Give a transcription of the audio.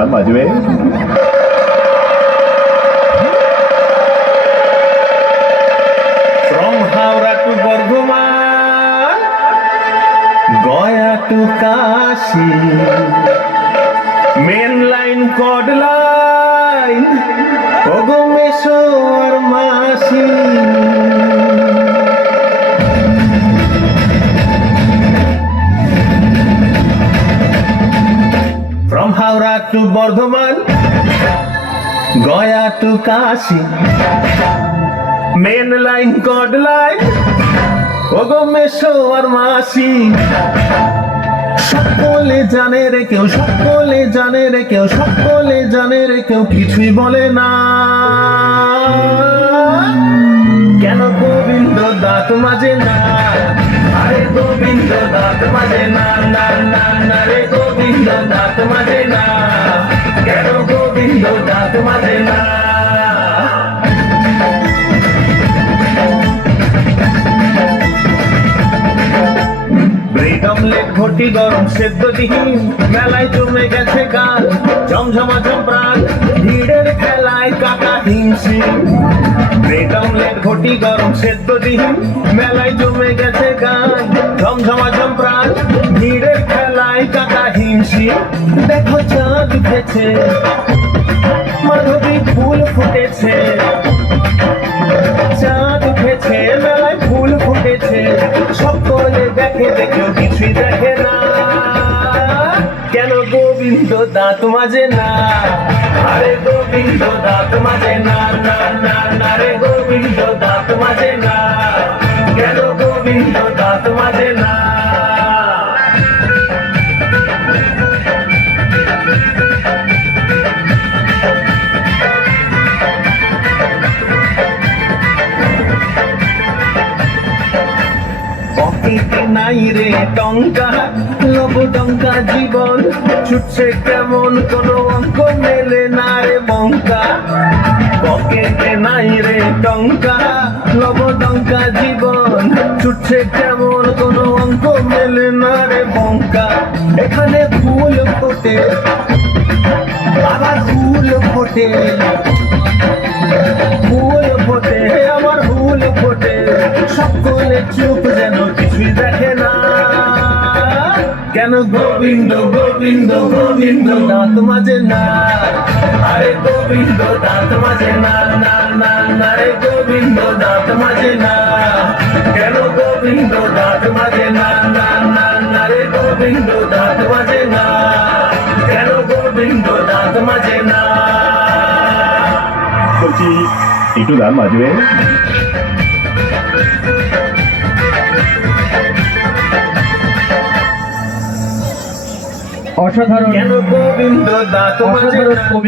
গান বাজবে। From Howrah to Bardhaman, Gaya to Kashi, main line, cod line, Ogomeshwar Masi. From Howrah to Bardhaman, Gaya to Kashi, main line, cod line, Ogomeshwar Masi. সকলে জানে রে কেউ, সকলে জানে রে কেউ, সকলে জানে রে কেউ কিছুই বলে না। কেন গোবিন্দ দাঁত মাজে না? আরে গোবিন্দ দাঁত মাজে না, না না না রে গোবিন্দ দাঁত মাজে না। কেন গোবিন্দ দাঁত মাজে না? ব্রেড অমলেট ঘটি গরম সেদ্ধ ডিম মেলায় জমে গেছে গান ঝমঝমাঝম প্রাণ ভিড়ের খেলায় কাকা হিমশিম। ব্রেড অমলেট ঘটি গরম সেদ্ধ ডিম মেলায় জমে গেছে গান ঝমঝমাঝম প্রাণ ভিড়ের খেলায় কাকা হিমশিম। দেখো চাঁদ উঠেছে, মাধবী ফুল ফুটেছে, চাঁদ উঠেছে মেলায় ফুল ফুটেছে। সকলে দেখে দেখেও কিছুই দেখে না। কেন গোবিন্দ দাঁত মাজে না? আরে গোবিন্দ দাঁত মাজে না, না না না রে গোবিন্দ দাঁত মাজে না। কেন গোবিন্দ দাঁত মাজে না? পকেটে নাই রে টঙ্কা, লব টঙ্কা জীবন ছুটছে কেমন কোনো অঙ্ক মেলে না রে বঙ্কা। পকেটে নাই রে টঙ্কা, লব টঙ্কা জীবন ছুটছে কেমন কোনো অঙ্ক মেলে না রে বঙ্কা। এখানে ফুল ফোটে আবার ফুল ফোটে, ফুল ফোটে আমার ফুল ফোটে। সকলে চুপ যেন কিছুই দেখে না। কেন গোবিন্দ গোবিন্দ গোবিন্দ দাঁত মাজে না? আরে গোবিন্দ দাঁত মাজে না, না না না রে গোবিন্দ দাঁত মাজে না। কেন গোবিন্দ দাঁত মাজে না, না না না রে গোবিন্দ দাঁত মাজে না। কেন গোবিন্দ দাঁত মাজে না? বলছি একটু গান বাজবে। অসাধারণ কেন গোবিন্দ দাঁত মাজে না?